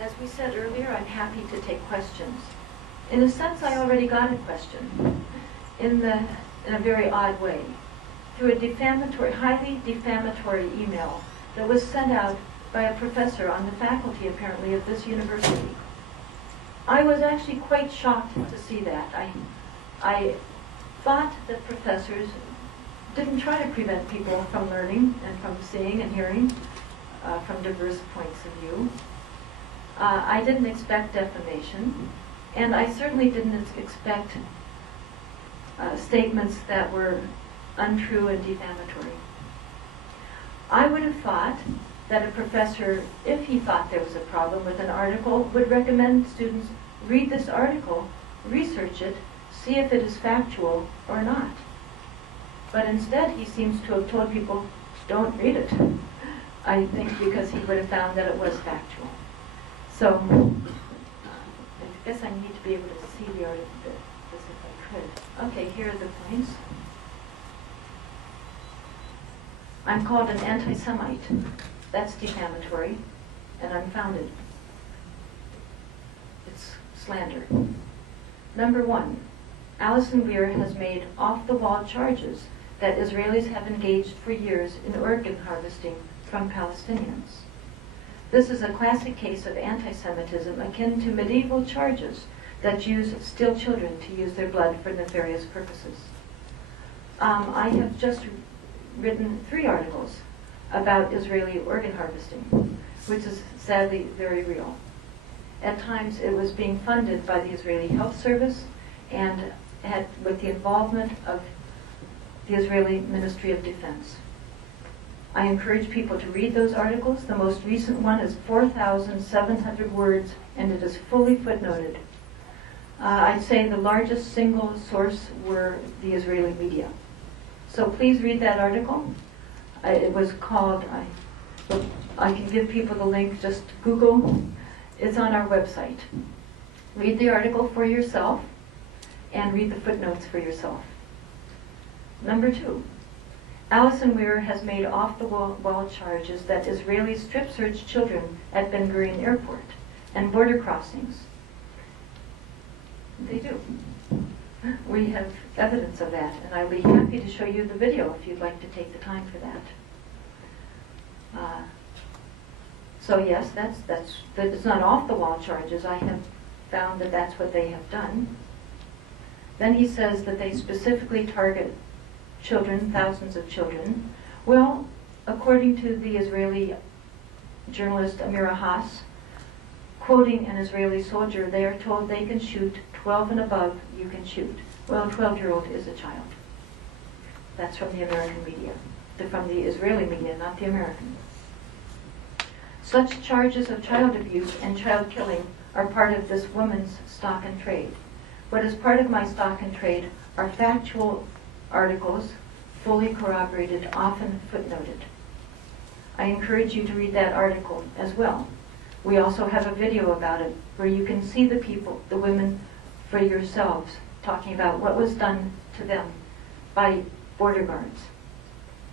As we said earlier, I'm happy to take questions. In a sense, I already got a question in a very odd way, through a highly defamatory email that was sent out by a professor on the faculty, apparently, of this university. I was actually quite shocked to see that. I thought that professors didn't try to prevent people from learning and from seeing and hearing from diverse points of view. I didn't expect defamation, and I certainly didn't expect statements that were untrue and defamatory. I would have thought that a professor, if he thought there was a problem with an article, would recommend students read this article, research it, see if it is factual or not. But instead, he seems to have told people, don't read it. I think because he would have found that it was factual. So, I guess I need to be able to see the article a bit, as if I could. Okay, here are the points. I'm called an anti-Semite. That's defamatory and unfounded. It's slander. Number 1, Alison Weir has made off-the-wall charges that Israelis have engaged for years in organ harvesting from Palestinians. This is a classic case of anti-Semitism akin to medieval charges that Jews steal children to use their blood for nefarious purposes. I have just written 3 articles about Israeli organ harvesting, which is sadly very real. At times it was being funded by the Israeli Health Service and had with the involvement of the Israeli Ministry of Defense. I encourage people to read those articles. The most recent one is 4,700 words, and it is fully footnoted. I'd say the largest single source were the Israeli media. So please read that article. It was called, I can give people the link, just Google. It's on our website. Read the article for yourself and read the footnotes for yourself. Number 2, Alison Weir has made off-the-wall charges that Israelis strip-search children at Ben Gurion Airport and border crossings. They do. We have evidence of that, and I'll be happy to show you the video if you'd like to take the time for that. So yes, it's not off-the-wall charges. I have found that that's what they have done. Then he says that they specifically target children, thousands of children. Well, according to the Israeli journalist Amira Haas, quoting an Israeli soldier, they are told they can shoot 12 and above, you can shoot. Well, a 12-year-old is a child. That's from the American media, from the Israeli media, not the American. Such charges of child abuse and child killing are part of this woman's stock and trade. What is part of my stock and trade are factual articles, fully corroborated, often footnoted. I encourage you to read that article as well. We also have a video about it where you can see the people, the women, for yourselves, talking about what was done to them by border guards.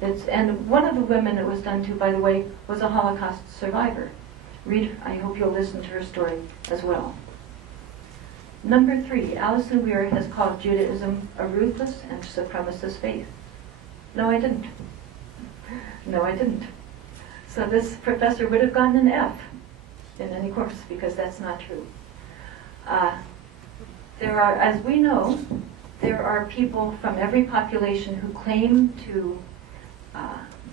And one of the women it was done to, by the way, was a Holocaust survivor. I hope you'll listen to her story as well. Number 3, Alison Weir has called Judaism a ruthless and supremacist faith. No, I didn't. No, I didn't. So this professor would have gotten an F in any course, because that's not true. There are, as we know, there are people from every population who claim to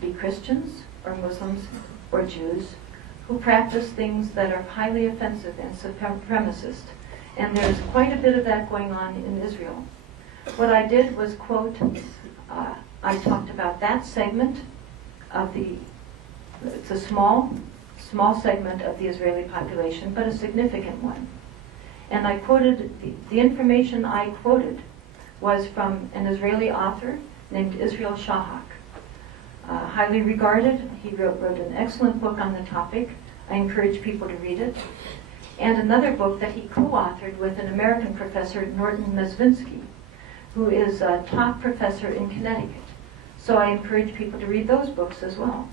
be Christians or Muslims or Jews who practice things that are highly offensive and supremacist. And there's quite a bit of that going on in Israel. What I did was quote, I talked about that segment of it's a small segment of the Israeli population, but a significant one. And I quoted, the information I quoted was from an Israeli author named Israel Shahak. Highly regarded. He wrote an excellent book on the topic. I encourage people to read it. And another book that he co-authored with an American professor, Norton Mesvinsky, who is a top professor in Connecticut. So I encourage people to read those books as well.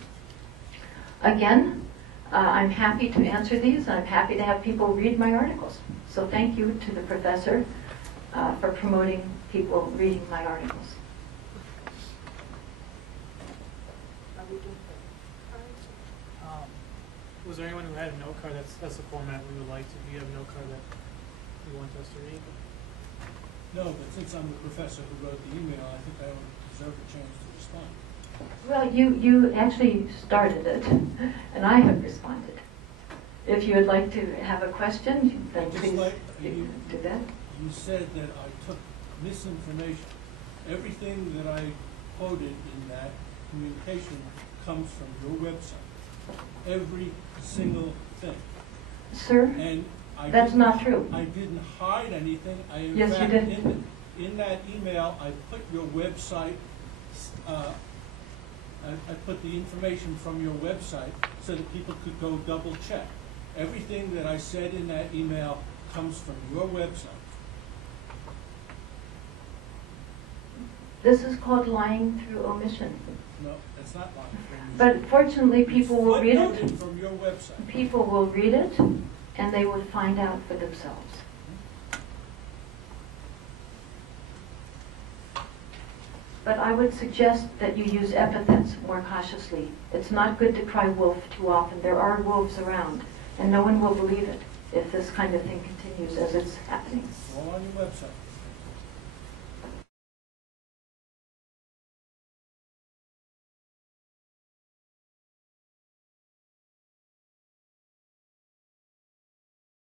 Again, I'm happy to answer these, and I'm happy to have people read my articles. So thank you to the professor for promoting people reading my articles. Was there anyone who had a note card? That's the format we would like to. Do you have a note card that you want us to read? No, but since I'm the professor who wrote the email, I think I would deserve a chance to respond. Well, you actually started it, and I have responded. If you would like to have a question, then Just please like do that. You said that I took misinformation. Everything that I quoted in that communication comes from your website. Every single thing. Sir, And that's not true. I didn't hide anything. In Yes, you fact, did. in that email, I put your website, I put the information from your website so that people could go double check. Everything that I said in that email comes from your website. This is called lying through omission. No, that's not lying. But fortunately, people will read it. Footnoted from your website. People will read it, and they will find out for themselves. But I would suggest that you use epithets more cautiously. It's not good to cry wolf too often. There are wolves around, and no one will believe it if this kind of thing continues as it's happening. It's all on your website.